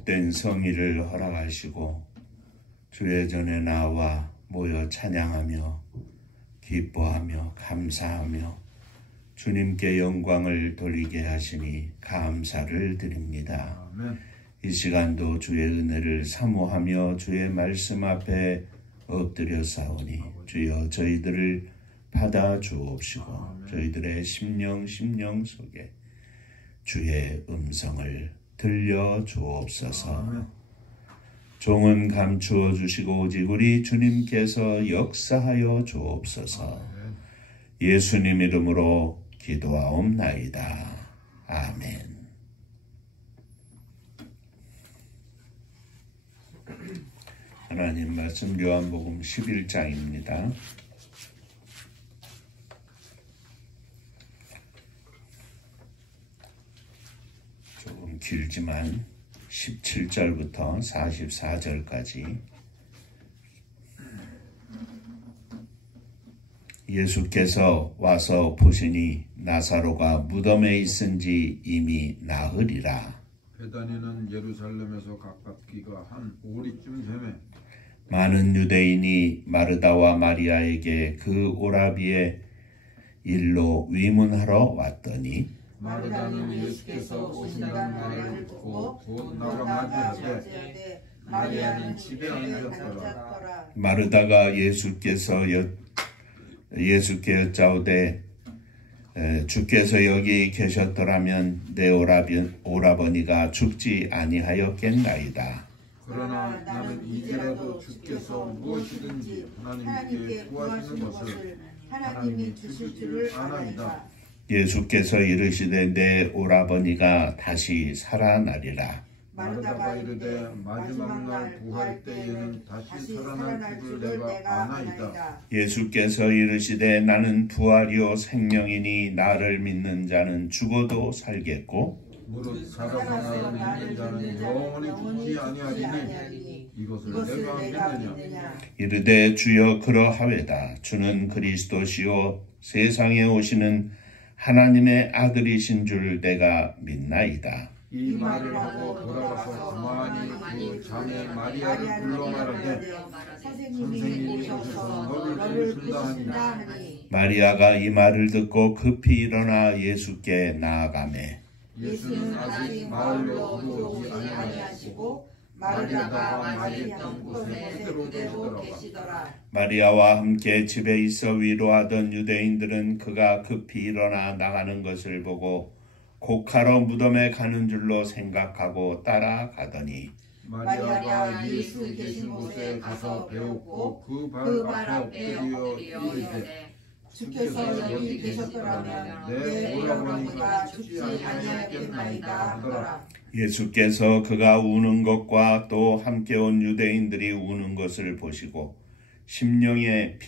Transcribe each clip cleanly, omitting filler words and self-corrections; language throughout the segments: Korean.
복된 성의를 허락하시고 주의 전에 나와 모여 찬양하며 기뻐하며 감사하며 주님께 영광을 돌리게 하시니 감사를 드립니다. 아멘. 이 시간도 주의 은혜를 사모하며 주의 말씀 앞에 엎드려 싸우니 주여 저희들을 받아 주옵시고 저희들의 심령 속에 주의 음성을 들려 주옵소서. 종은 감추어 주시고 오직 우리 주님께서 역사하여 주옵소서. 예수님 이름으로 기도하옵나이다. 아멘. 하나님 말씀 요한복음 11장입니다. 조금 길지만 17절부터 44절까지 예수께서 와서 보시니 나사로가 무덤에 있은지 이미 나흘이라. 베다니는 예루살렘에서 가깝기가 한 오리쯤 되매 많은 유대인이 마르다와 마리아에게 그 오라비의 일로 위문하러 왔더니 마르다는 예수께서 오신다는 말을 듣고 곧 나가 맞이하되 마리아는 집에 앉았더라. 마르다가 예수께 여짜오되 주께서 여기 계셨더라면 내 오라버니가 죽지 아니하였겠나이다. 그러나 나는 이제라도 주께서 무엇이든지 하나님께 구하시는 것을 하나님이 주실 줄을 아나이다. 예수께서 이르시되 내 오라버니가 다시 살아나리라. 마르다가 이르되 마지막 날 부활 때에는 다시 살아날 줄을 내가 아나이다. 예수께서 이르시되 나는 부활이요 생명이니 나를 믿는 자는 죽어도 살겠고 무릇 살아서 나를 믿는 자는 영원히 죽지 아니하리니 이것을 내가 믿느냐. 이르되 주여 그러하외다. 주는 그리스도시요 세상에 오시는 하나님의 아들이신 줄 내가 믿나이다. 이 말을 하고 돌아가서 가만히 그 자매 마리아를 불러 말하되 선생님이 오셔서 너를 부르신다 하니 마리아가 이 말을 듣고 급히 일어나 예수께 나아가매 예수는 아직 마을로 들어오지 아니하시고 마르다가 맞이했던 곳에 그대로 계시더라. 마리아와 함께 집에 있어 위로하던 유대인들은 그가 급히 일어나 나가는 것을 보고 곡하러 무덤에 가는 줄로 생각하고 따라가더니 마리아가 예수 계신 곳에 가서 배웠고 그 발 앞에 엎드려 이르되 주께서 여기 계셨더라면 내 오라버니가 죽지 아니하였겠나이다 하더라. 예수께서 그가 우는 것과 또 함께 온 유대인들이 우는 것을 보시고 심령에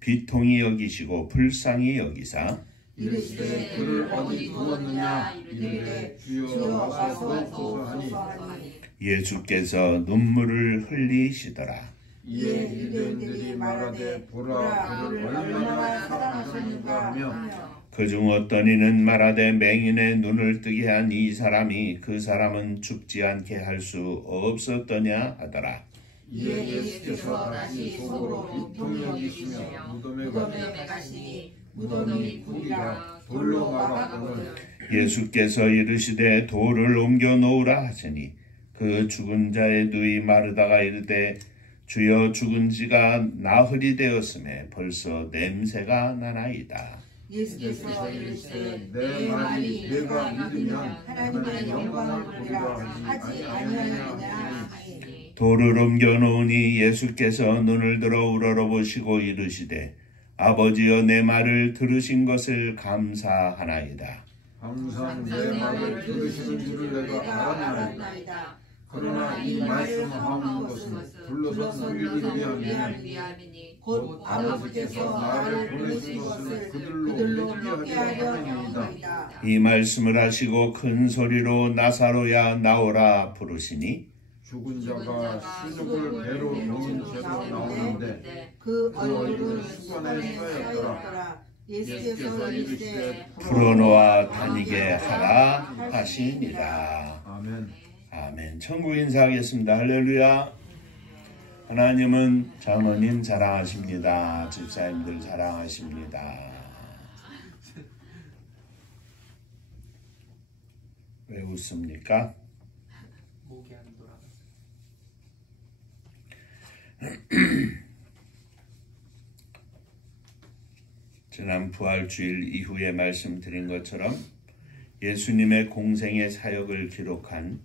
비통히 여기시고 불쌍히 여기사 이르시되 그를 어디 두었느냐 이르되 주여 와서 보소서 하니 예수께서 눈물을 흘리시더라. 이에 유대인들이 말하되 보라 그를 얼마나 사랑하셨는가 하며 그중 어떤 이는 말하되 맹인의 눈을 뜨게 한 이 사람이 그 사람은 죽지 않게 할 수 없었더냐 하더라. 이에 예수께서 다시 속으로 비통히 여기시며 무덤에 가시니 무덤이 굴이라 돌로 막았거늘 예수께서 이르시되 돌을 옮겨 놓으라 하시니 그 죽은 자의 누이 마르다가 이르되 주여 죽은 지가 나흘이 되었음에 벌써 냄새가 나나이다. 예수께서 이르시되 내 말이 내가 믿으면 하나님의 영광을 보리라 하지 아니하느냐 하시니 돌을 옮겨 놓으니 예수께서 눈을 들어 우러러보시고 이르시되 아버지여 내 말을 들으신 것을 감사하나이다. 항상 내 말을 들으시는 줄을 내가 알았나이다. 그러나 이 말씀하는 것은 불러서 누리기 위함이니 곧 아버지께서 나를 보내신 것을 그들로 믿게 하려 함이다. 이 말씀을 하시고 큰 소리로 나사로야 나오라 부르시니 죽은 자가 신욕을 배로 놓은 채로 나오는데 그 얼굴은 수건에 쌓였더라. 예수께서 이르시되 풀어놓아 다니게 하라 하시니라. 아멘. 아멘. 천국 인사하겠습니다. 할렐루야. 하나님은 장로님 자랑하십니다. 집사님들 자랑하십니다. 왜 웃습니까? 목이 안 돌아갔어요. 지난 부활주일 이후에 말씀드린 것처럼 예수님의 공생의 사역을 기록한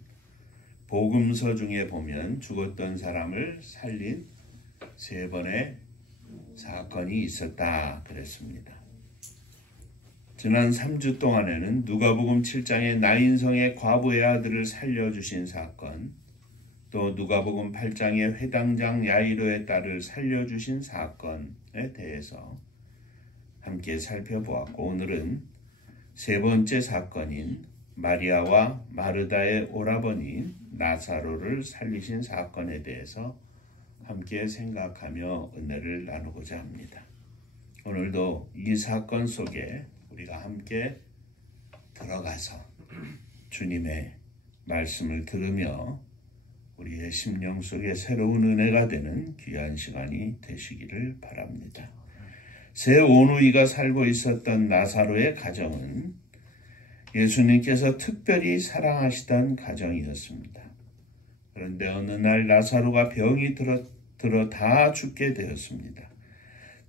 복음서 중에 보면 죽었던 사람을 살린 3번의 사건이 있었다 그랬습니다. 지난 3주 동안에는 누가복음 7장의 나인성의 과부의 아들을 살려주신 사건, 또 누가복음 8장의 회당장 야이로의 딸을 살려주신 사건에 대해서 함께 살펴보았고, 오늘은 3번째 사건인 마리아와 마르다의 오라버니인 나사로를 살리신 사건에 대해서 함께 생각하며 은혜를 나누고자 합니다. 오늘도 이 사건 속에 우리가 함께 들어가서 주님의 말씀을 들으며 우리의 심령 속에 새로운 은혜가 되는 귀한 시간이 되시기를 바랍니다. 새 오누이가 살고 있었던 나사로의 가정은 예수님께서 특별히 사랑하시던 가정이었습니다. 그런데 어느 날 나사로가 병이 들어 다 죽게 되었습니다.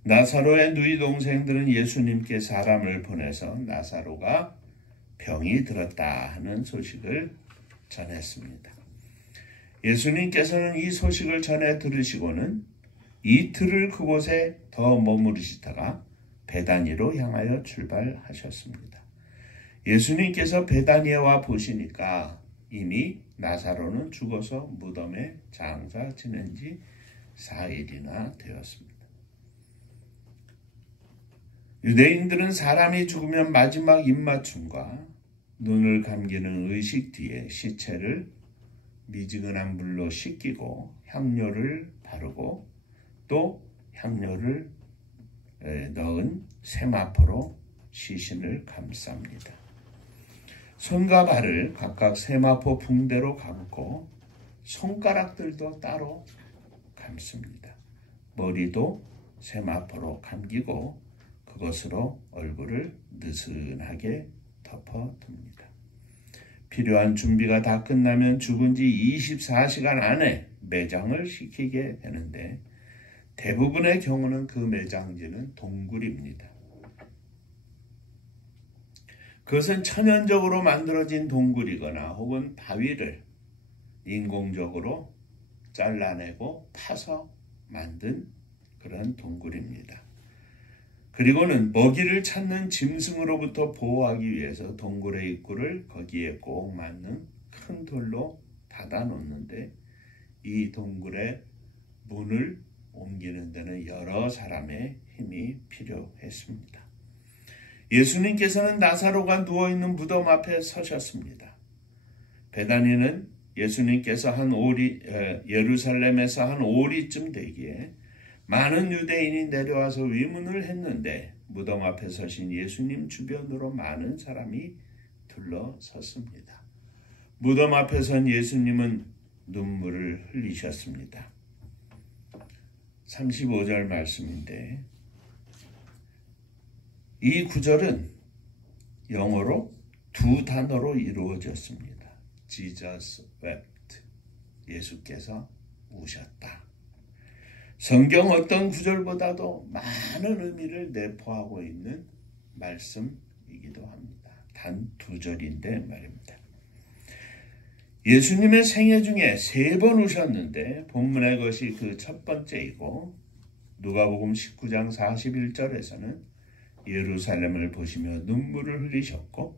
나사로의 누이 동생들은 예수님께 사람을 보내서 나사로가 병이 들었다 하는 소식을 전했습니다. 예수님께서는 이 소식을 전해 들으시고는 이틀을 그곳에 더 머무르시다가 베다니로 향하여 출발하셨습니다. 예수님께서 베다니에 와 보시니까 이미 나사로는 죽어서 무덤에 장사 지낸 지 4일이나 되었습니다. 유대인들은 사람이 죽으면 마지막 입맞춤과 눈을 감기는 의식 뒤에 시체를 미지근한 물로 씻기고 향료를 바르고 또 향료를 넣은 세마포로 시신을 감쌉니다. 손과 발을 각각 세마포 붕대로 감고 손가락들도 따로 감습니다. 머리도 세마포로 감기고 그것으로 얼굴을 느슨하게 덮어둡니다. 필요한 준비가 다 끝나면 죽은 지 24시간 안에 매장을 시키게 되는데 대부분의 경우는 그 매장지는 동굴입니다. 그것은 천연적으로 만들어진 동굴이거나 혹은 바위를 인공적으로 잘라내고 파서 만든 그런 동굴입니다. 그리고는 먹이를 찾는 짐승으로부터 보호하기 위해서 동굴의 입구를 거기에 꼭 맞는 큰 돌로 닫아 놓는데 이 동굴의 문을 옮기는 데는 여러 사람의 힘이 필요했습니다. 예수님께서는 나사로가 누워있는 무덤 앞에 서셨습니다. 베다니는 예수님께서 예루살렘에서 한 오리쯤 되기에 많은 유대인이 내려와서 위문을 했는데 무덤 앞에 서신 예수님 주변으로 많은 사람이 둘러섰습니다. 무덤 앞에 선 예수님은 눈물을 흘리셨습니다. 35절 말씀인데 이 구절은 영어로 2 단어로 이루어졌습니다. Jesus wept. 예수께서 우셨다. 성경 어떤 구절보다도 많은 의미를 내포하고 있는 말씀이기도 합니다. 단 2절인데 말입니다. 예수님의 생애 중에 3번 우셨는데 본문의 것이 그 첫 번째이고 누가복음 19장 41절에서는 예루살렘을 보시며 눈물을 흘리셨고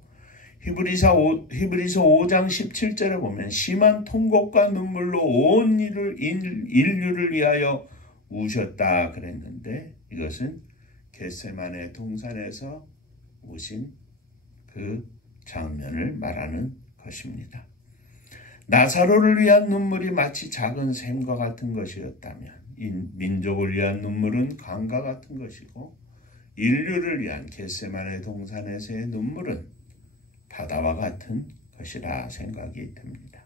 히브리서 5장 17절에 보면 심한 통곡과 눈물로 온 인류를 위하여 우셨다 그랬는데 이것은 겟세마네 동산에서 우신 그 장면을 말하는 것입니다. 나사로를 위한 눈물이 마치 작은 샘과 같은 것이었다면 민족을 위한 눈물은 강과 같은 것이고 인류를 위한 겟세마네 동산에서의 눈물은 바다와 같은 것이라 생각이 듭니다.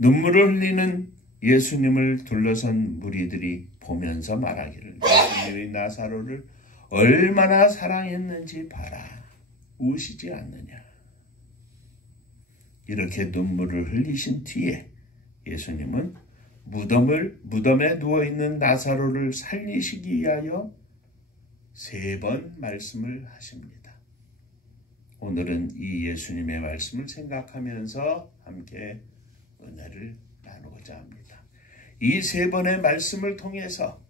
눈물을 흘리는 예수님을 둘러선 무리들이 보면서 말하기를 예수님이 나사로를 얼마나 사랑했는지 봐라. 우시지 않느냐. 이렇게 눈물을 흘리신 뒤에 예수님은 무덤에 누워있는 나사로를 살리시기 위하여 3번 말씀을 하십니다. 오늘은 이 예수님의 말씀을 생각하면서 함께 은혜를 나누고자 합니다. 이 3번의 말씀을 통해서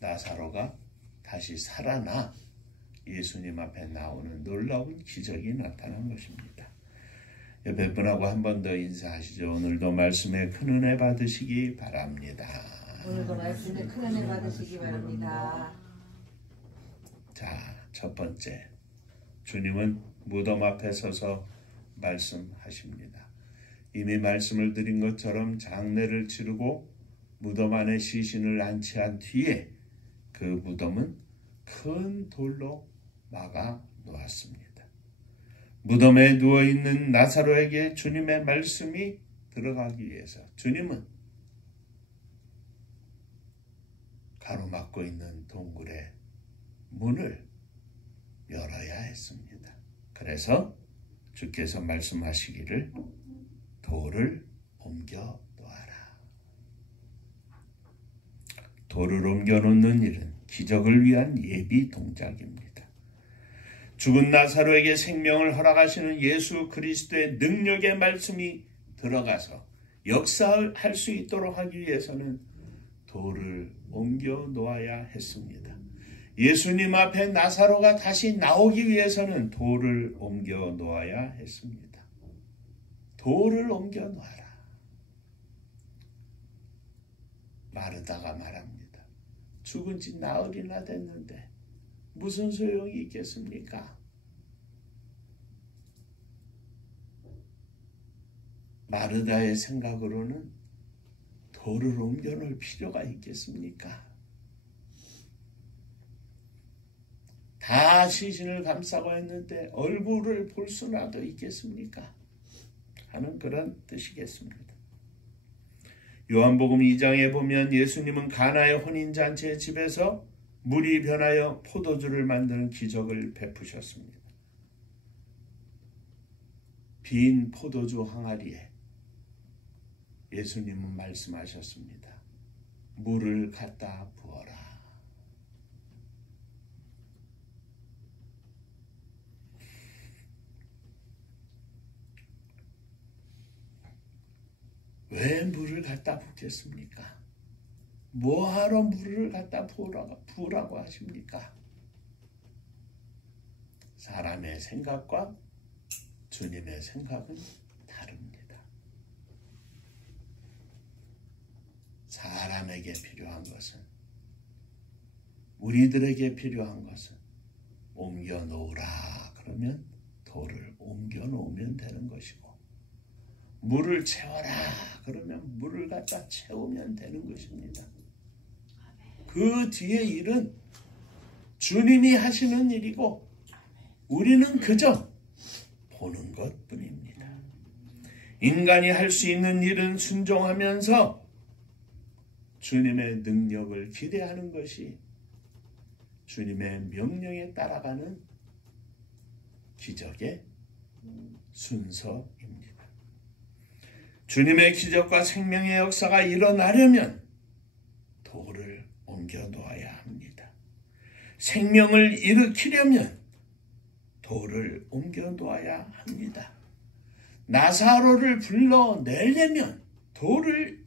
나사로가 다시 살아나 예수님 앞에 나오는 놀라운 기적이 나타난 것입니다. 옆에 분하고 한 번 더 인사하시죠. 오늘도 말씀에 큰 은혜 받으시기 바랍니다. 오늘도 말씀에 큰 은혜 받으시기 바랍니다. 자, 첫 번째, 주님은 무덤 앞에 서서 말씀하십니다. 이미 말씀을 드린 것처럼 장례를 치르고 무덤 안에 시신을 안치한 뒤에 그 무덤은 큰 돌로 막아 놓았습니다. 무덤에 누워있는 나사로에게 주님의 말씀이 들어가기 위해서 주님은 가로막고 있는 동굴의 문을 열어야 했습니다. 그래서 주께서 말씀하시기를 돌을 옮겨 놓아라. 돌을 옮겨 놓는 일은 기적을 위한 예비 동작입니다. 죽은 나사로에게 생명을 허락하시는 예수 그리스도의 능력의 말씀이 들어가서 역사할 수 있도록 하기 위해서는 돌을 옮겨 놓아야 했습니다. 예수님 앞에 나사로가 다시 나오기 위해서는 돌을 옮겨 놓아야 했습니다. 돌을 옮겨 놓아라. 마르다가 말합니다. 죽은 지 나흘이나 됐는데 무슨 소용이 있겠습니까? 마르다의 생각으로는 돌을 옮겨놓을 필요가 있겠습니까? 다 시신을 감싸고 했는데 얼굴을 볼 수라도 있겠습니까? 하는 그런 뜻이겠습니다. 요한복음 2장에 보면 예수님은 가나의 혼인잔치의 집에서 물이 변하여 포도주를 만드는 기적을 베푸셨습니다. 빈 포도주 항아리에 예수님은 말씀하셨습니다. 물을 갖다 부어라. 왜 물을 갖다 붓겠습니까? 뭐하러 물을 갖다 부으라고 하십니까? 사람의 생각과 주님의 생각은 다릅니다. 사람에게 필요한 것은, 우리들에게 필요한 것은 옮겨 놓으라 그러면 돌을 옮겨 놓으면 되는 것이고, 물을 채워라 그러면 물을 갖다 채우면 되는 것입니다. 그 뒤에 일은 주님이 하시는 일이고 우리는 그저 보는 것뿐입니다. 인간이 할 수 있는 일은 순종하면서 주님의 능력을 기대하는 것이 주님의 명령에 따라가는 기적의 순서입니다. 주님의 기적과 생명의 역사가 일어나려면 돌을 옮겨 놓아야 합니다. 생명을 일으키려면 돌을 옮겨 놓아야 합니다. 나사로를 불러내려면 돌을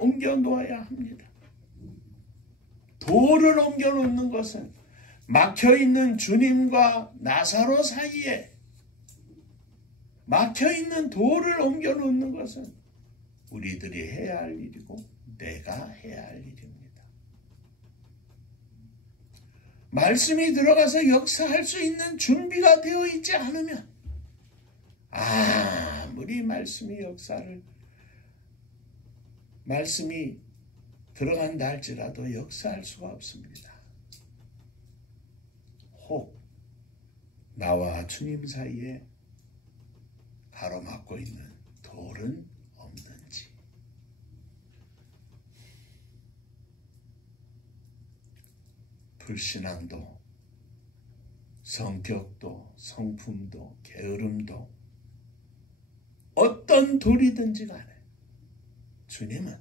옮겨 놓아야 합니다. 돌을 옮겨 놓는 것은 막혀있는 주님과 나사로 사이에 막혀있는 돌을 옮겨 놓는 것은 우리들이 해야 할 일이고 내가 해야 할 일입니다. 말씀이 들어가서 역사할 수 있는 준비가 되어 있지 않으면 아무리 말씀이 들어간다 할지라도 역사할 수가 없습니다. 혹 나와 주님 사이에 가로막고 있는 돌은 불신앙도, 성격도, 성품도, 게으름도 어떤 돌이든지 간에 주님은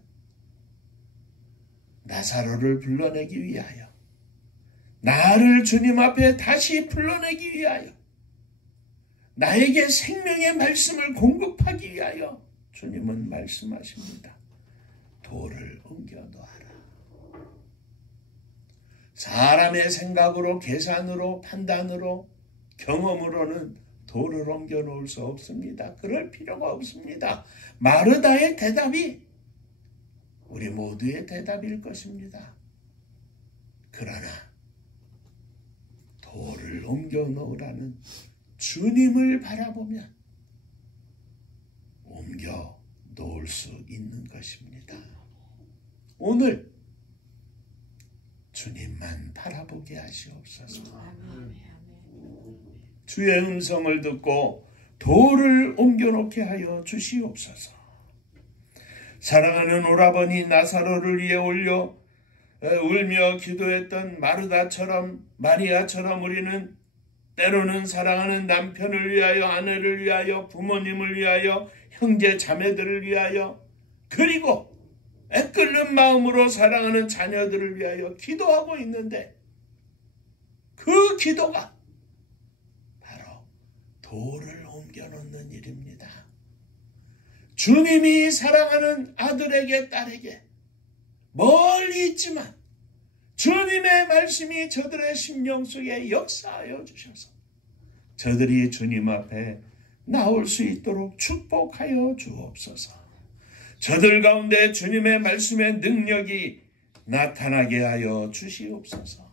나사로를 불러내기 위하여, 나를 주님 앞에 다시 불러내기 위하여, 나에게 생명의 말씀을 공급하기 위하여 주님은 말씀하십니다. 돌을 옮겨 놓아라. 사람의 생각으로, 계산으로, 판단으로, 경험으로는 돌을 옮겨 놓을 수 없습니다. 그럴 필요가 없습니다. 마르다의 대답이 우리 모두의 대답일 것입니다. 그러나 돌을 옮겨 놓으라는 주님을 바라보면 옮겨 놓을 수 있는 것입니다. 오늘 주님만 바라보게 하시옵소서. 주의 음성을 듣고 돌을 옮겨놓게 하여 주시옵소서. 사랑하는 오라버니 나사로를 위해 올려 울며 기도했던 마르다처럼, 마리아처럼 우리는 때로는 사랑하는 남편을 위하여, 아내를 위하여, 부모님을 위하여, 형제 자매들을 위하여, 그리고 애끓는 마음으로 사랑하는 자녀들을 위하여 기도하고 있는데 그 기도가 바로 돌을 옮겨놓는 일입니다. 주님이 사랑하는 아들에게, 딸에게 멀리 있지만 주님의 말씀이 저들의 심령 속에 역사하여 주셔서 저들이 주님 앞에 나올 수 있도록 축복하여 주옵소서. 저들 가운데 주님의 말씀의 능력이 나타나게 하여 주시옵소서.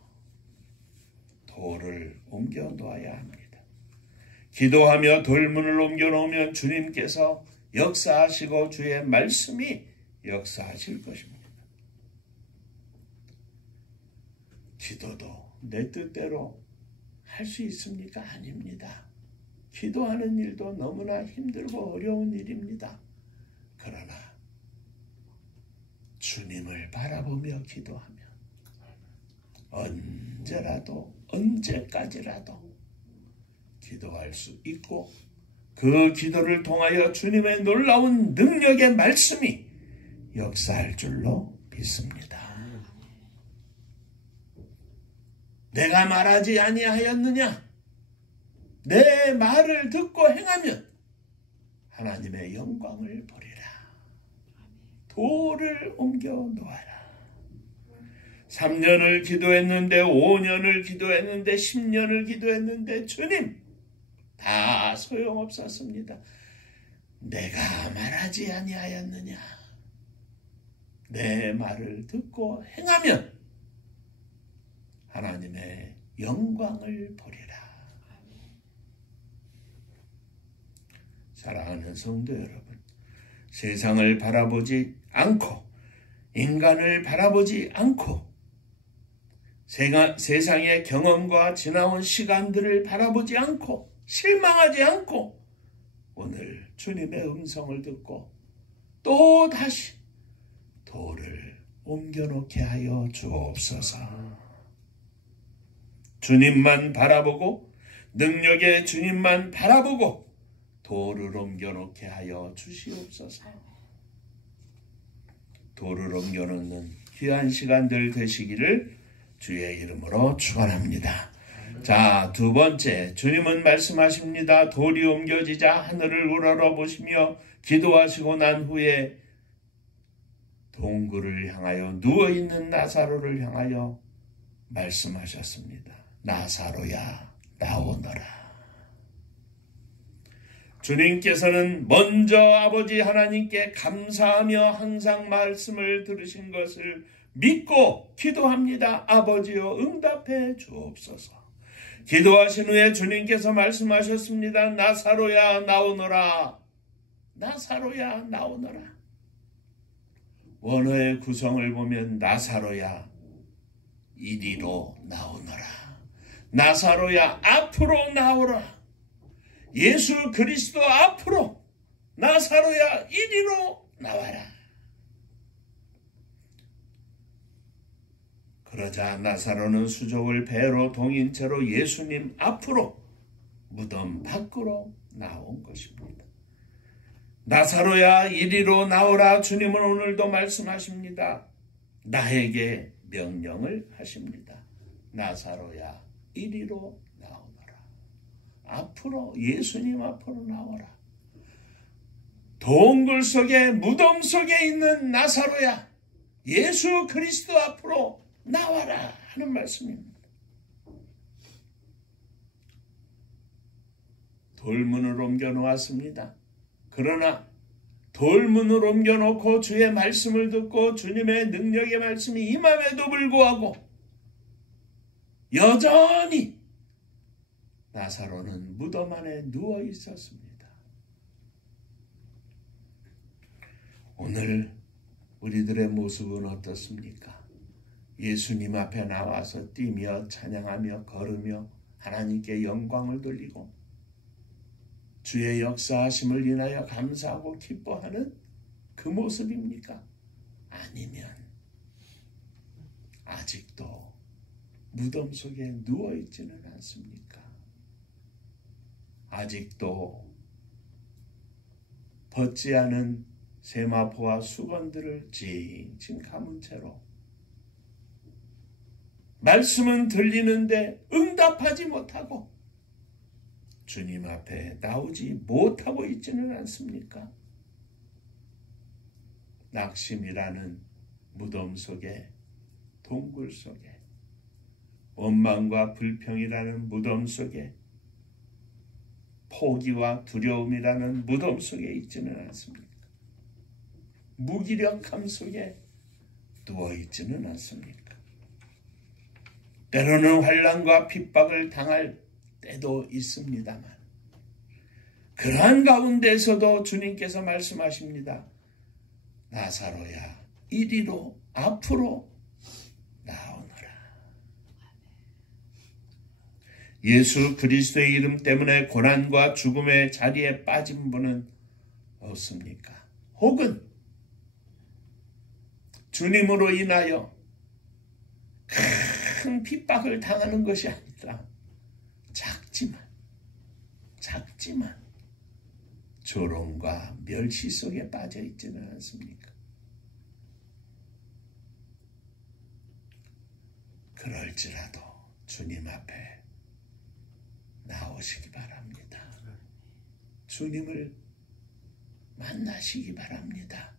돌을 옮겨 놓아야 합니다. 기도하며 돌문을 옮겨 놓으면 주님께서 역사하시고 주의 말씀이 역사하실 것입니다. 기도도 내 뜻대로 할 수 있습니까? 아닙니다. 기도하는 일도 너무나 힘들고 어려운 일입니다. 그러나 주님을 바라보며 기도하면 언제라도, 언제까지라도 기도할 수 있고 그 기도를 통하여 주님의 놀라운 능력의 말씀이 역사할 줄로 믿습니다. 내가 말하지 아니하였느냐? 내 말을 듣고 행하면 하나님의 영광을 보리라. 돌을 옮겨 놓아라. 3년을 기도했는데, 5년을 기도했는데, 10년을 기도했는데 주님 다 소용없었습니다. 내가 말하지 아니하였느냐? 내 말을 듣고 행하면 하나님의 영광을 보리라. 사랑하는 성도 여러분, 세상을 바라보지 않고, 인간을 바라보지 않고, 세상의 경험과 지나온 시간들을 바라보지 않고, 실망하지 않고, 오늘 주님의 음성을 듣고 또 다시 돌을 옮겨놓게 하여 주옵소서. 주님만 바라보고, 능력의 주님만 바라보고 돌을 옮겨놓게 하여 주시옵소서. 돌을 옮겨놓는 귀한 시간들 되시기를 주의 이름으로 축원합니다. 자, 두 번째, 주님은 말씀하십니다. 돌이 옮겨지자 하늘을 우러러보시며 기도하시고 난 후에 동굴을 향하여, 누워있는 나사로를 향하여 말씀하셨습니다. 나사로야, 나오너라. 주님께서는 먼저 아버지 하나님께 감사하며 항상 말씀을 들으신 것을 믿고 기도합니다. 아버지여, 응답해 주옵소서. 기도하신 후에 주님께서 말씀하셨습니다. 나사로야, 나오너라. 나사로야, 나오너라. 원어의 구성을 보면 나사로야, 이리로 나오너라. 나사로야, 앞으로 나오라. 예수 그리스도 앞으로, 나사로야, 이리로 나와라. 그러자 나사로는 수족을 배로 동인 채로 예수님 앞으로 무덤 밖으로 나온 것입니다. 나사로야 이리로 나오라. 주님은 오늘도 말씀하십니다. 나에게 명령을 하십니다. 나사로야 이리로 나오너라. 앞으로, 예수님 앞으로 나오라. 동굴 속에, 무덤 속에 있는 나사로야 예수 그리스도 앞으로 나와라 하는 말씀입니다. 돌문을 옮겨 놓았습니다. 그러나 돌문을 옮겨 놓고 주의 말씀을 듣고 주님의 능력의 말씀이 임함에도 불구하고 여전히 나사로는 무덤 안에 누워 있었습니다. 오늘 우리들의 모습은 어떻습니까? 예수님 앞에 나와서 뛰며 찬양하며 걸으며 하나님께 영광을 돌리고 주의 역사하심을 인하여 감사하고 기뻐하는 그 모습입니까? 아니면 아직도 무덤 속에 누워있지는 않습니까? 아직도 벗지 않은 세마포와 수건들을 칭칭 감은 채로 말씀은 들리는데 응답하지 못하고 주님 앞에 나오지 못하고 있지는 않습니까? 낙심이라는 무덤 속에, 동굴 속에, 원망과 불평이라는 무덤 속에, 포기와 두려움이라는 무덤 속에 있지는 않습니까? 무기력함 속에 누워있지는 않습니까? 때로는 환난과 핍박을 당할 때도 있습니다만 그러한 가운데서도 주님께서 말씀하십니다. 나사로야 이리로 앞으로 나오너라. 예수 그리스도의 이름 때문에 고난과 죽음의 자리에 빠진 분은 없습니까? 혹은 주님으로 인하여 큰 핍박을 당하는 것이 아니라 작지만 조롱과 멸시 속에 빠져 있지는 않습니까? 그럴지라도 주님 앞에 나오시기 바랍니다. 주님을 만나시기 바랍니다.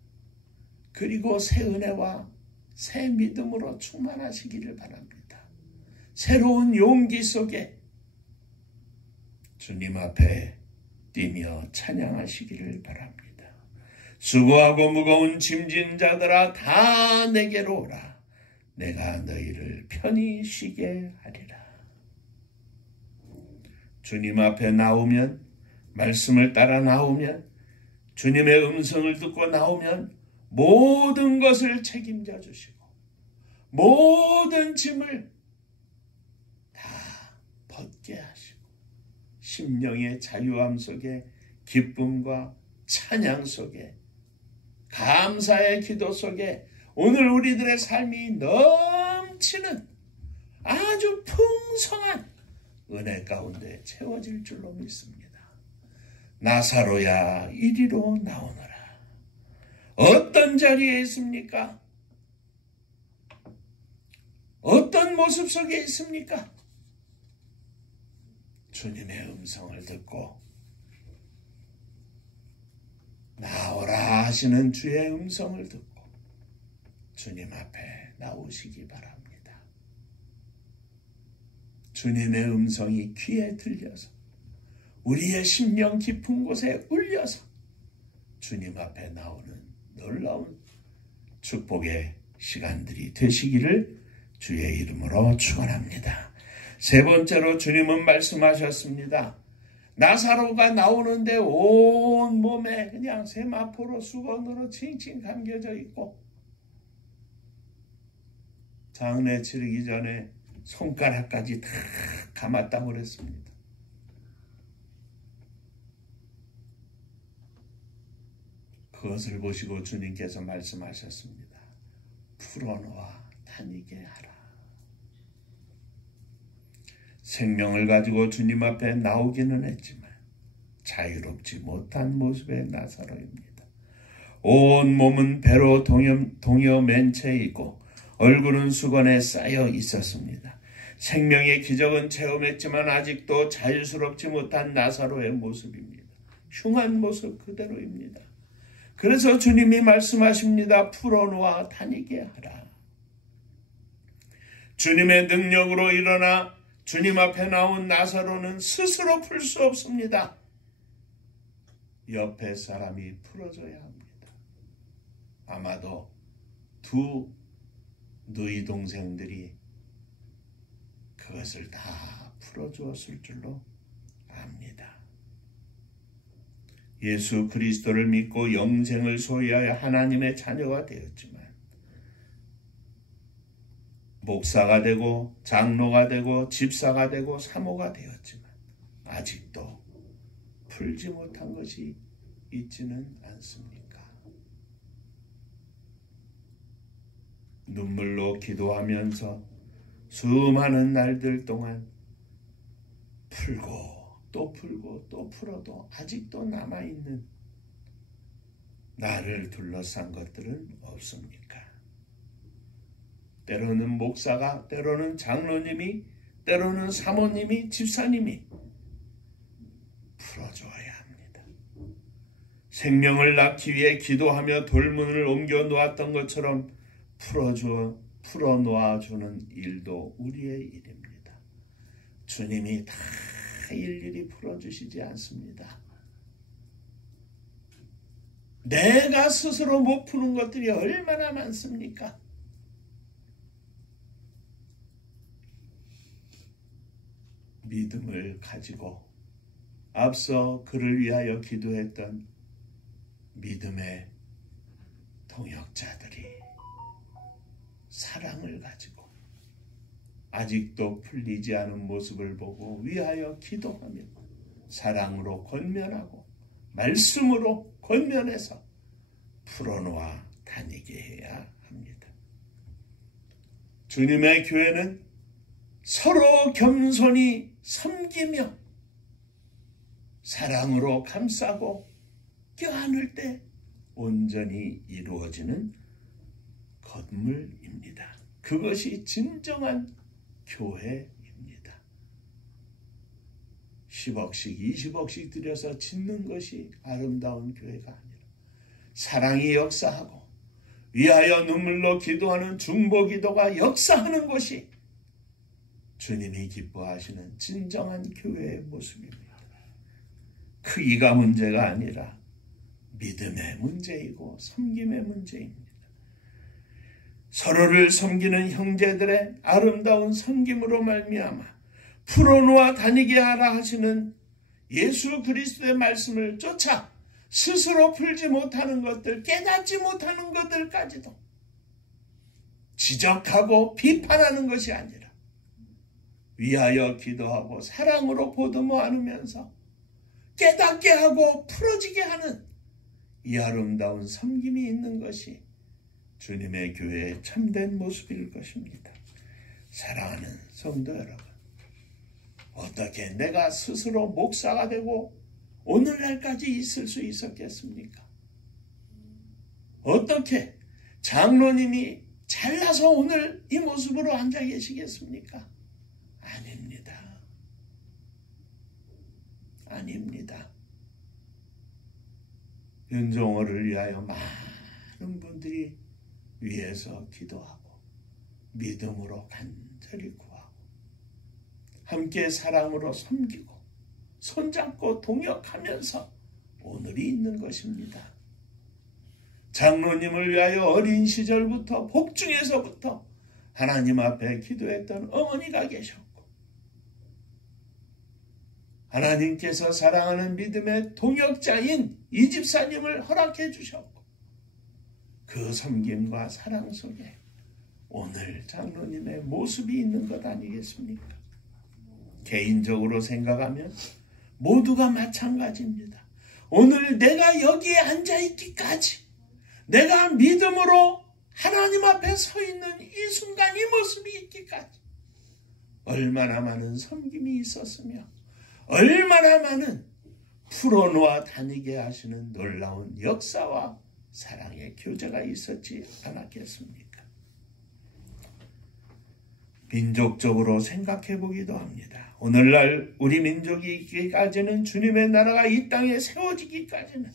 그리고 새 은혜와 새 믿음으로 충만하시기를 바랍니다. 새로운 용기 속에 주님 앞에 뛰며 찬양하시기를 바랍니다. 수고하고 무거운 짐진 자들아 다 내게로 오라. 내가 너희를 편히 쉬게 하리라. 주님 앞에 나오면, 말씀을 따라 나오면, 주님의 음성을 듣고 나오면 모든 것을 책임져 주시고 모든 짐을 다 벗게 하시고 심령의 자유함 속에 기쁨과 찬양 속에 감사의 기도 속에 오늘 우리들의 삶이 넘치는 아주 풍성한 은혜 가운데 채워질 줄로 믿습니다. 나사로야 이리로 나오너라. 어떤 자리에 있습니까? 어떤 모습 속에 있습니까? 주님의 음성을 듣고 나오라 하시는 주의 음성을 듣고 주님 앞에 나오시기 바랍니다. 주님의 음성이 귀에 들려서 우리의 심령 깊은 곳에 울려서 주님 앞에 나오는 놀라운 축복의 시간들이 되시기를 주의 이름으로 축원합니다. 세 번째로 주님은 말씀하셨습니다. 나사로가 나오는데 온 몸에 그냥 세마포로 수건으로 칭칭 감겨져 있고 장례 치르기 전에 손가락까지 다 감았다고 그랬습니다. 그것을 보시고 주님께서 말씀하셨습니다. 풀어놓아 다니게 하라. 생명을 가지고 주님 앞에 나오기는 했지만 자유롭지 못한 모습의 나사로입니다. 온 몸은 배로 동여맨 채이고 얼굴은 수건에 쌓여 있었습니다. 생명의 기적은 체험했지만 아직도 자유스럽지 못한 나사로의 모습입니다. 흉한 모습 그대로입니다. 그래서 주님이 말씀하십니다. 풀어놓아 다니게 하라. 주님의 능력으로 일어나 주님 앞에 나온 나사로는 스스로 풀 수 없습니다. 옆에 사람이 풀어줘야 합니다. 아마도 두 누이 동생들이 그것을 다 풀어주었을 줄로 압니다. 예수 그리스도를 믿고 영생을 소유하여 하나님의 자녀가 되었지만 목사가 되고 장로가 되고 집사가 되고 사모가 되었지만 아직도 풀지 못한 것이 있지는 않습니까? 눈물로 기도하면서 수많은 날들 동안 풀고 또 풀고 또 풀어도 아직도 남아있는 나를 둘러싼 것들은 없습니까? 때로는 목사가, 때로는 장로님이, 때로는 사모님이, 집사님이 풀어줘야 합니다. 생명을 낳기 위해 기도하며 돌문을 옮겨 놓았던 것처럼 풀어놓아주는 일도 우리의 일입니다. 주님이 다 일일이 풀어주시지 않습니다. 내가 스스로 못 푸는 것들이 얼마나 많습니까? 믿음을 가지고 앞서 그를 위하여 기도했던 믿음의 동역자들이 사랑을 가지고 아직도 풀리지 않은 모습을 보고 위하여 기도하며 사랑으로 권면하고 말씀으로 권면해서 풀어놓아 다니게 해야 합니다. 주님의 교회는 서로 겸손히 섬기며 사랑으로 감싸고 껴안을 때 온전히 이루어지는 건물입니다. 그것이 진정한 교회입니다. 10억씩 20억씩 들여서 짓는 것이 아름다운 교회가 아니라 사랑이 역사하고 위하여 눈물로 기도하는 중보기도가 역사하는 것이 주님이 기뻐하시는 진정한 교회의 모습입니다. 크기가 문제가 아니라 믿음의 문제이고 섬김의 문제입니다. 서로를 섬기는 형제들의 아름다운 섬김으로 말미암아 풀어놓아 다니게 하라 하시는 예수 그리스도의 말씀을 쫓아 스스로 풀지 못하는 것들, 깨닫지 못하는 것들까지도 지적하고 비판하는 것이 아니라 위하여 기도하고 사랑으로 보듬어 안으면서 깨닫게 하고 풀어지게 하는 이 아름다운 섬김이 있는 것이 주님의 교회의 참된 모습일 것입니다. 사랑하는 성도 여러분, 어떻게 내가 스스로 목사가 되고 오늘날까지 있을 수 있었겠습니까? 어떻게 장로님이 잘나서 오늘 이 모습으로 앉아 계시겠습니까? 아닙니다. 아닙니다. 윤종호를 위하여 많은 분들이 위에서 기도하고 믿음으로 간절히 구하고 함께 사랑으로 섬기고 손잡고 동역하면서 오늘이 있는 것입니다. 장로님을 위하여 어린 시절부터 복중에서부터 하나님 앞에 기도했던 어머니가 계셨고 하나님께서 사랑하는 믿음의 동역자인 이 집사님을 허락해 주셨고 그 섬김과 사랑 속에 오늘 장로님의 모습이 있는 것 아니겠습니까? 개인적으로 생각하면 모두가 마찬가지입니다. 오늘 내가 여기에 앉아있기까지 내가 믿음으로 하나님 앞에 서 있는 이 순간 이 모습이 있기까지 얼마나 많은 섬김이 있었으며 얼마나 많은 풀어놓아 다니게 하시는 놀라운 역사와 사랑의 교제가 있었지 않았겠습니까? 민족적으로 생각해 보기도 합니다. 오늘날 우리 민족이 있기까지는, 주님의 나라가 이 땅에 세워지기까지는,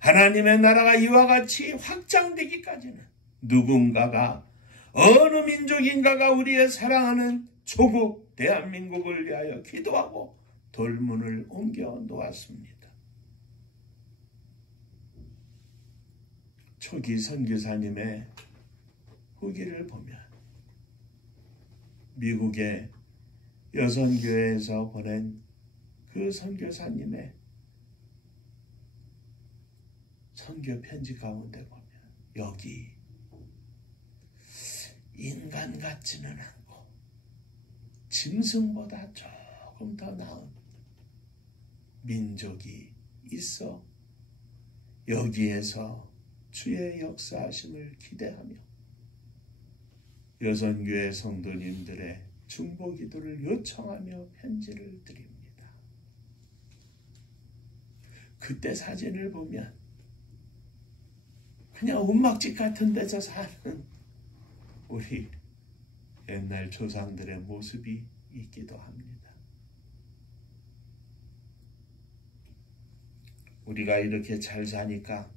하나님의 나라가 이와 같이 확장되기까지는 누군가가, 어느 민족인가가 우리의 사랑하는 조국 대한민국을 위하여 기도하고 돌문을 옮겨 놓았습니다. 초기 선교사님의 후기를 보면 미국의 여선교회에서 보낸 그 선교사님의 선교 편지 가운데 보면 여기 인간 같지는 않고 짐승보다 조금 더 나은 민족이 있어 여기에서 주의 역사하심을 기대하며 여선교회 성도님들의 중보기도를 요청하며 편지를 드립니다. 그때 사진을 보면 그냥 운막집 같은 데서 사는 우리 옛날 조상들의 모습이 있기도 합니다. 우리가 이렇게 잘 사니까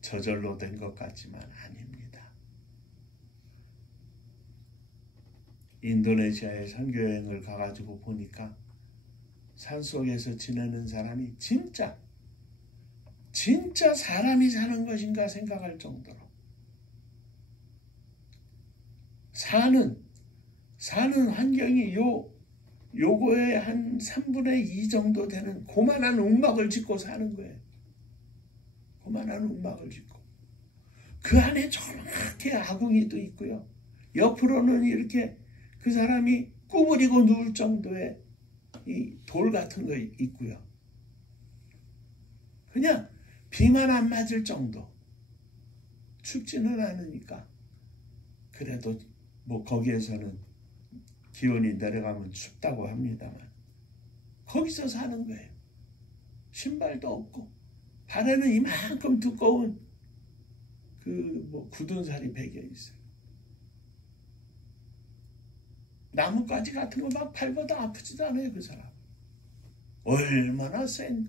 저절로 된 것 같지만 아닙니다. 인도네시아에 선교여행을 가가지고 보니까 산속에서 지내는 사람이 진짜 사람이 사는 것인가 생각할 정도로 사는 환경이 요거의 한 3분의 2 정도 되는 고만한 움막을 짓고 사는 거예요. 고만한 움막을 짓고 그 안에 저렇게 아궁이도 있고요. 옆으로는 이렇게 그 사람이 구부리고 누울 정도의 이 돌 같은 거 있고요. 그냥 비만 안 맞을 정도. 춥지는 않으니까. 그래도 뭐 거기에서는 기온이 내려가면 춥다고 합니다만 거기서 사는 거예요. 신발도 없고 발에는 이만큼 두꺼운 굳은 살이 배겨 있어요. 나뭇가지 같은 거 막 밟아도 아프지도 않아요, 그 사람. 얼마나 센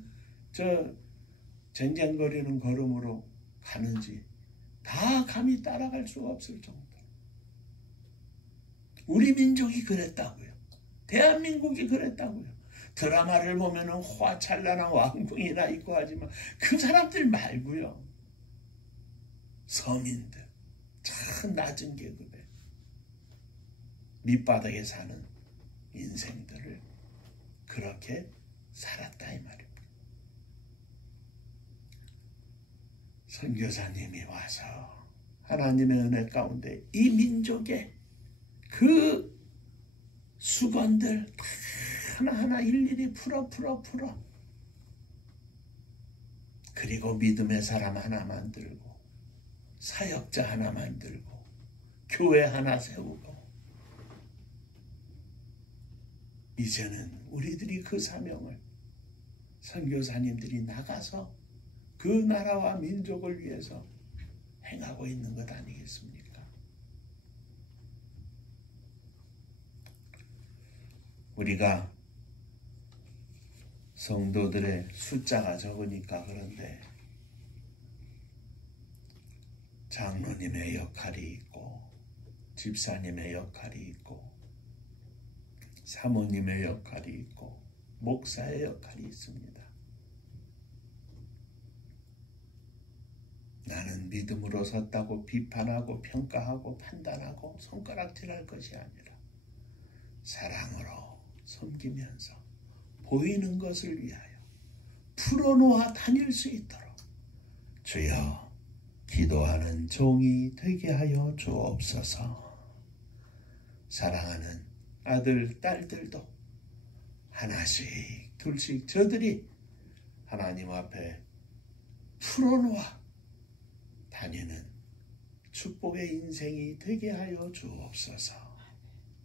쟁쟁거리는 걸음으로 가는지 다 감히 따라갈 수가 없을 정도. 우리 민족이 그랬다고요. 대한민국이 그랬다고요. 드라마를 보면은 화찬란한 왕궁이나 있고 하지만 그 사람들 말고요. 서민들, 참 낮은 계급에 밑바닥에 사는 인생들을 그렇게 살았다 이 말입니다. 선교사님이 와서 하나님의 은혜 가운데 이 민족의 그 수건들 하나하나 일일이 풀어 그리고 믿음의 사람 하나 만들고 사역자 하나 만들고 교회 하나 세우고 이제는 우리들이 그 사명을 선교사님들이 나가서 그 나라와 민족을 위해서 행하고 있는 것 아니겠습니까? 우리가 성도들의 숫자가 적으니까 그런데 장로님의 역할이 있고 집사님의 역할이 있고 사모님의 역할이 있고 목사의 역할이 있습니다. 나는 믿음으로 섰다고 비판하고 평가하고 판단하고 손가락질할 것이 아니라 사랑으로 섬기면서 보이는 것을 위하여 풀어놓아 다닐 수 있도록 주여 기도하는 종이 되게 하여 주옵소서. 사랑하는 아들 딸들도 하나씩 둘씩 저들이 하나님 앞에 풀어놓아 다니는 축복의 인생이 되게 하여 주옵소서.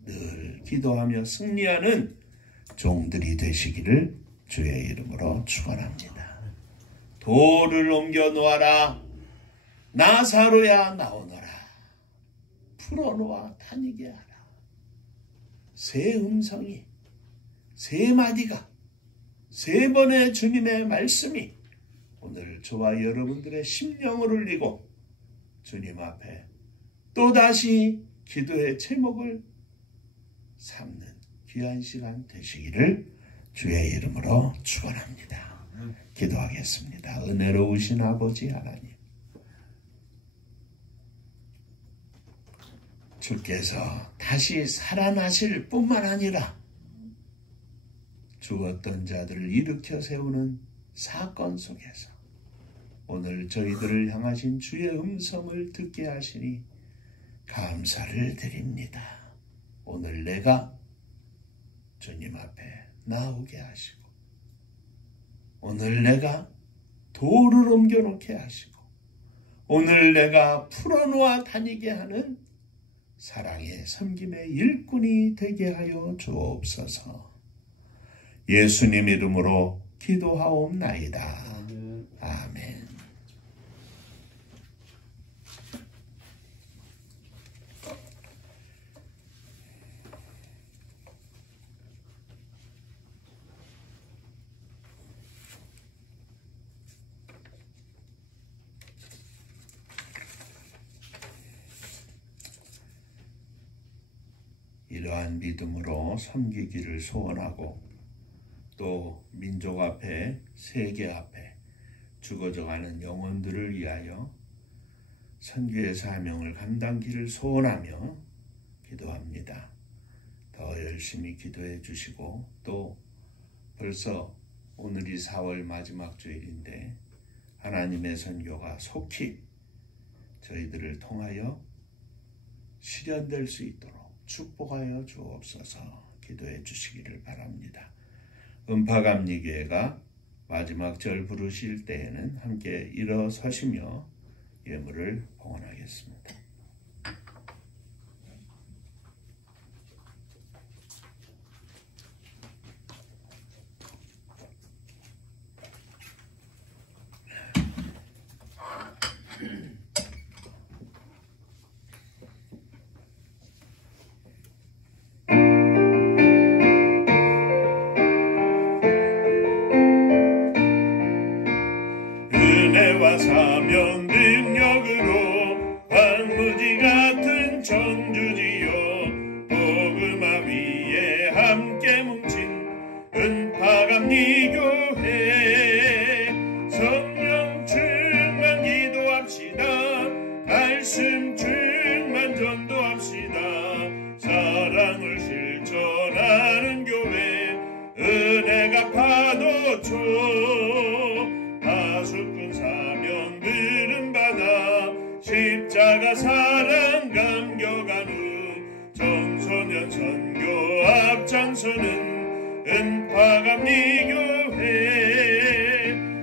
늘 기도하며 승리하는 종들이 되시기를 주의 이름으로 축원합니다. 돌을 옮겨 놓아라. 나사로야 나오너라. 풀어놓아 다니게 하라. 세 음성이, 세 마디가, 세 번의 주님의 말씀이 오늘 저와 여러분들의 심령을 울리고 주님 앞에 또다시 기도의 제목을 삼는 귀한 시간 되시기를 주의 이름으로 축원합니다. 기도하겠습니다. 은혜로우신 아버지 하나님, 주께서 다시 살아나실 뿐만 아니라 죽었던 자들을 일으켜 세우는 사건 속에서 오늘 저희들을 향하신 주의 음성을 듣게 하시니 감사를 드립니다. 오늘 내가 주님 앞에 나오게 하시고, 오늘 내가 돌을 옮겨놓게 하시고, 오늘 내가 풀어놓아 다니게 하는 사랑의 섬김의 일꾼이 되게 하여 주옵소서. 예수님 이름으로 기도하옵나이다. 아멘. 이러한 믿음으로 섬기기를 소원하고 또 민족 앞에, 세계 앞에 죽어져가는 영혼들을 위하여 선교의 사명을 감당기를 소원하며 기도합니다. 더 열심히 기도해 주시고, 또 벌써 오늘이 4월 마지막 주일인데 하나님의 선교가 속히 저희들을 통하여 실현될 수 있도록 축복하여 주옵소서. 기도해 주시기를 바랍니다. 음파감리교회가 마지막 절 부르실 때에는 함께 일어서시며 예물을 봉헌하겠습니다. 은혜와 사명 능력으로 황무지 같은 천주지요, 복음화 위에 함께 뭉친 은파감리교회, 성령 충만 기도합시다. 말씀 충만 전도합시다. 사랑을 실천하는 교회, 은혜가 파도쳐 하수꾼 사명들은 받아 십자가 사랑 감격한 후 청소년 선교 앞장서는 은파감리교회,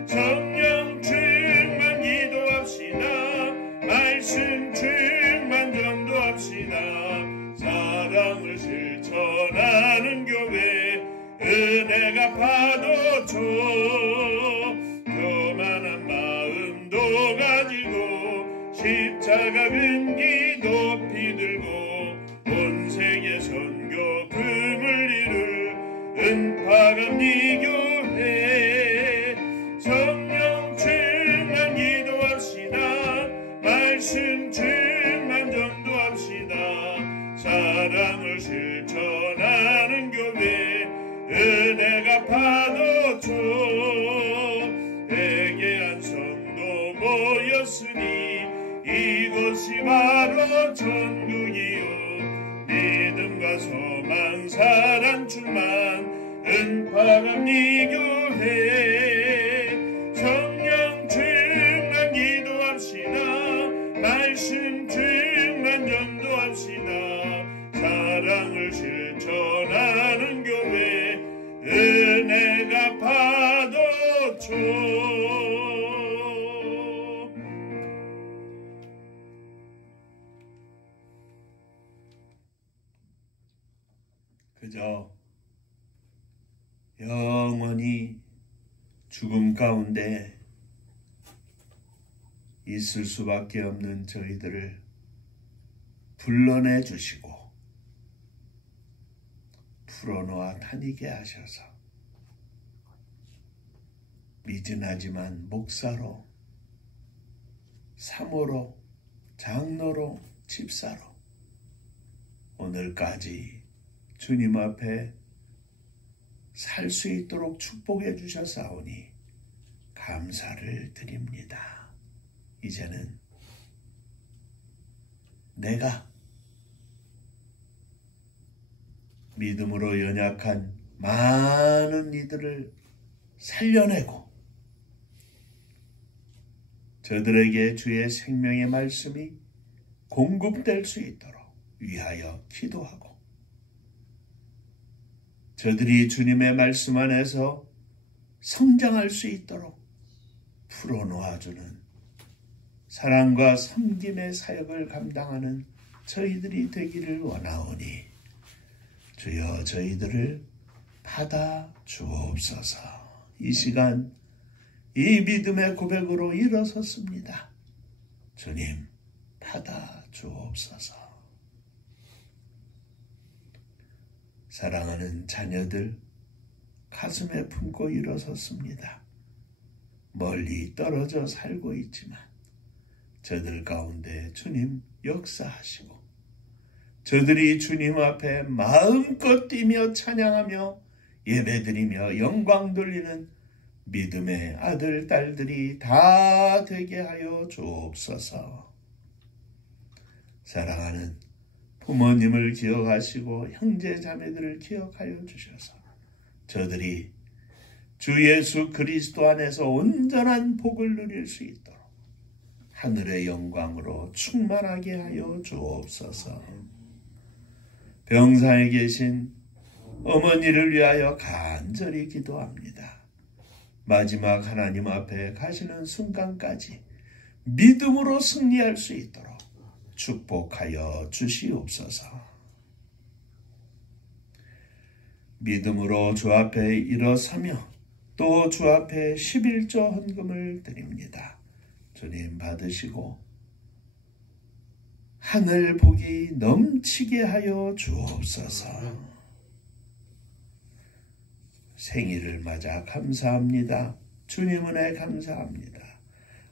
성령 충만 기도합시다. 말씀 충만 전도합시다. 사랑을 실천하는 교회, 은혜가 파도쳐 교만한 마음도 가지고 십자가 근기 높이 들고 온 세계 선교 금을 이룰 은파감리교회, 성령 충만 기도합시다. 말씀 충만 전도합시다. 사랑을 실천하는 교회, 은혜가 파도쳐 회개한 성도 모였으니 이곳이 바로 천국이요, 믿음과 소망 사랑 충만 은파감리교회, 성령 충만 기도합시다. 말씀 충만 전도합시다. 사랑을 실천하는 교회, 은혜가 파도쳐 그저 영원히 죽음 가운데 있을 수밖에 없는 저희들을 불러내 주시고 풀어놓아 다니게 하셔서 미진하지만 목사로, 사모로, 장로로, 집사로 오늘까지 주님 앞에 살 수 있도록 축복해 주셨사오니 감사를 드립니다. 이제는 내가 믿음으로 연약한 많은 이들을 살려내고 저들에게 주의 생명의 말씀이 공급될 수 있도록 위하여 기도하고 저들이 주님의 말씀 안에서 성장할 수 있도록 풀어놓아주는 사랑과 섬김의 사역을 감당하는 저희들이 되기를 원하오니 주여 저희들을 받아 주옵소서. 이 시간 이 믿음의 고백으로 일어섰습니다. 주님 받아 주옵소서. 사랑하는 자녀들 가슴에 품고 일어섰습니다. 멀리 떨어져 살고 있지만 저들 가운데 주님 역사하시고 저들이 주님 앞에 마음껏 뛰며 찬양하며 예배드리며 영광 돌리는 믿음의 아들 딸들이 다 되게 하여 주옵소서. 사랑하는 부모님을 기억하시고 형제 자매들을 기억하여 주셔서 저들이 주 예수 그리스도 안에서 온전한 복을 누릴 수 있도록 하늘의 영광으로 충만하게 하여 주옵소서. 병상에 계신 어머니를 위하여 간절히 기도합니다. 마지막 하나님 앞에 가시는 순간까지 믿음으로 승리할 수 있도록 축복하여 주시옵소서. 믿음으로 주 앞에 일어서며 또 주 앞에 11조 헌금을 드립니다. 주님 받으시고 하늘 복이 넘치게 하여 주옵소서. 생일을 맞아 감사합니다. 주님 은혜 감사합니다.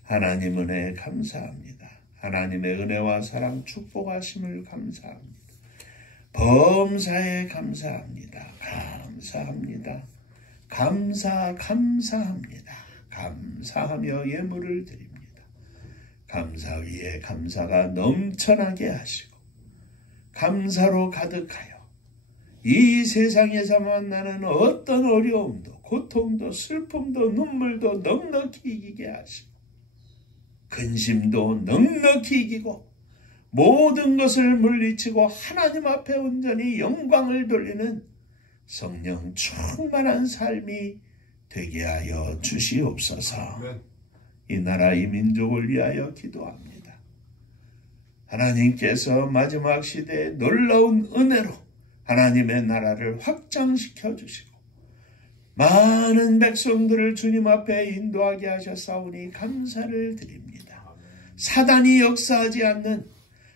하나님 은혜 감사합니다. 하나님의 은혜와 사랑 축복하심을 감사합니다. 범사에 감사합니다. 감사합니다. 감사합니다. 감사하며 예물을 드립니다. 감사 위에 감사가 넘쳐나게 하시고 감사로 가득하여 이 세상에서 만나는 어떤 어려움도 고통도 슬픔도 눈물도 넉넉히 이기게 하시고 근심도 넉넉히 이기고 모든 것을 물리치고 하나님 앞에 온전히 영광을 돌리는 성령 충만한 삶이 되게 하여 주시옵소서. 이 나라 이 민족을 위하여 기도합니다. 하나님께서 마지막 시대에 놀라운 은혜로 하나님의 나라를 확장시켜 주시고 많은 백성들을 주님 앞에 인도하게 하셨사오니 감사를 드립니다. 사단이 역사하지 않는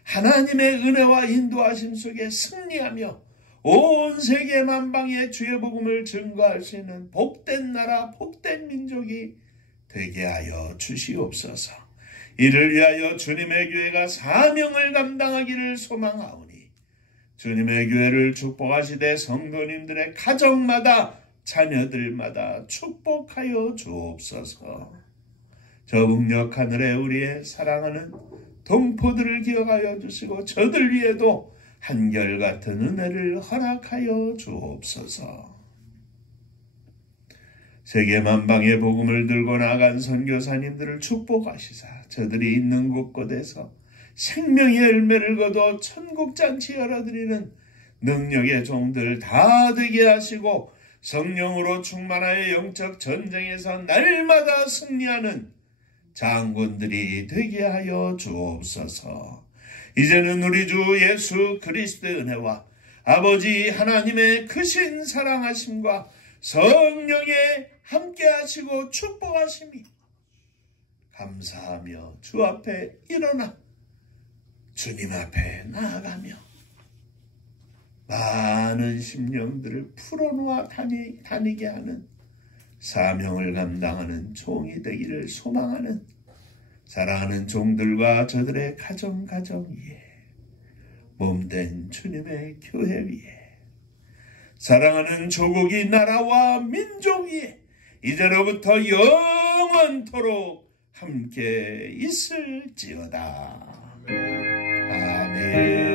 하나님의 은혜와 인도하심 속에 승리하며 온 세계 만방에 주의 복음을 증거할 수 있는 복된 나라 복된 민족이 되게 하여 주시옵소서. 이를 위하여 주님의 교회가 사명을 감당하기를 소망하오니 주님의 교회를 축복하시되 성도님들의 가정마다 자녀들마다 축복하여 주옵소서. 저 북녘 하늘에 우리의 사랑하는 동포들을 기억하여 주시고 저들 위에도 한결같은 은혜를 허락하여 주옵소서. 세계 만방의 복음을 들고 나간 선교사님들을 축복하시사 저들이 있는 곳곳에서 생명의 열매를 거둬 천국잔치 열어드리는 능력의 종들 다 되게 하시고 성령으로 충만하여 영적 전쟁에서 날마다 승리하는 장군들이 되게 하여 주옵소서. 이제는 우리 주 예수 그리스도의 은혜와 아버지 하나님의 크신 사랑하심과 성령의 함께하시고 축복하심이 감사하며 주 앞에 일어나 주님 앞에 나아가며 많은 심령들을 풀어놓아 다니게 하는 사명을 감당하는 종이 되기를 소망하는 사랑하는 종들과 저들의 가정 위에 몸된 주님의 교회 위에 사랑하는 조국이 나라와 민족 위에 이제로부터 영원토록 함께 있을지어다. 아멘.